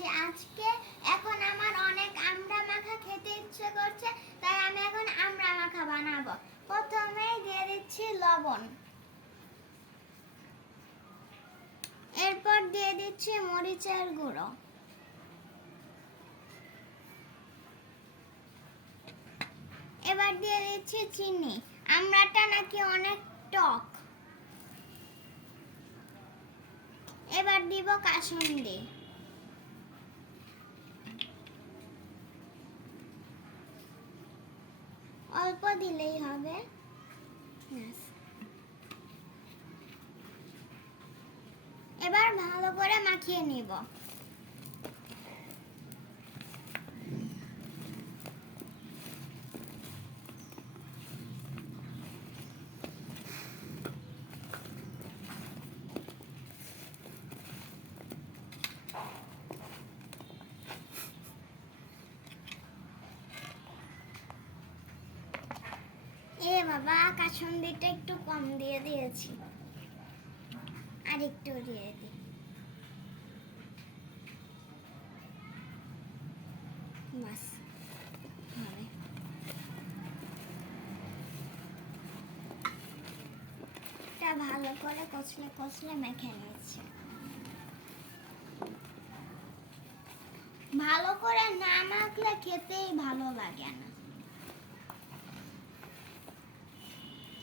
আছি আজকে। এখন আমার অনেক আমড়া মাখা খেতে ইচ্ছে করছে, তাই আমি এখন আমড়া মাখা বানাবো। প্রথমেই দিয়ে দিচ্ছি লবণ, এরপর দিয়ে দিচ্ছি মরিচের গুঁড়ো, এবার দিয়ে দিচ্ছি চিনি। আমড়াটা নাকি অনেক টক। এবার দিব কাসুন্দি, অল্প দিলেই হবে। এবার ভালো করে মাখিয়ে নিব। এ বাবা, কাসুন্দিটা একটু কম দিয়ে দিয়েছি, আর একটু দিয়ে দিই। বাস হবে। এটা ভালো করে কচলে কচলে মেখে নিচ্ছি। ভালো করে না মাখলে খেতেই ভালো লাগে না।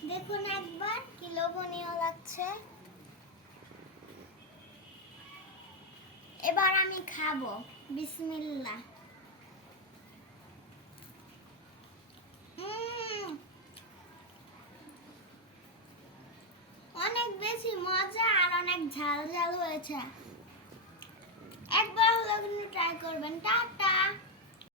দেখুন একবার কি লোভনীয় লাগছে। এবার আমি খাবো। বিসমিল্লাহ। অনেক বেশি মজা আর অনেক ঝাল ঝাল হয়েছে। একবার হলো কিন্তু ট্রাই করবেন। টাটা।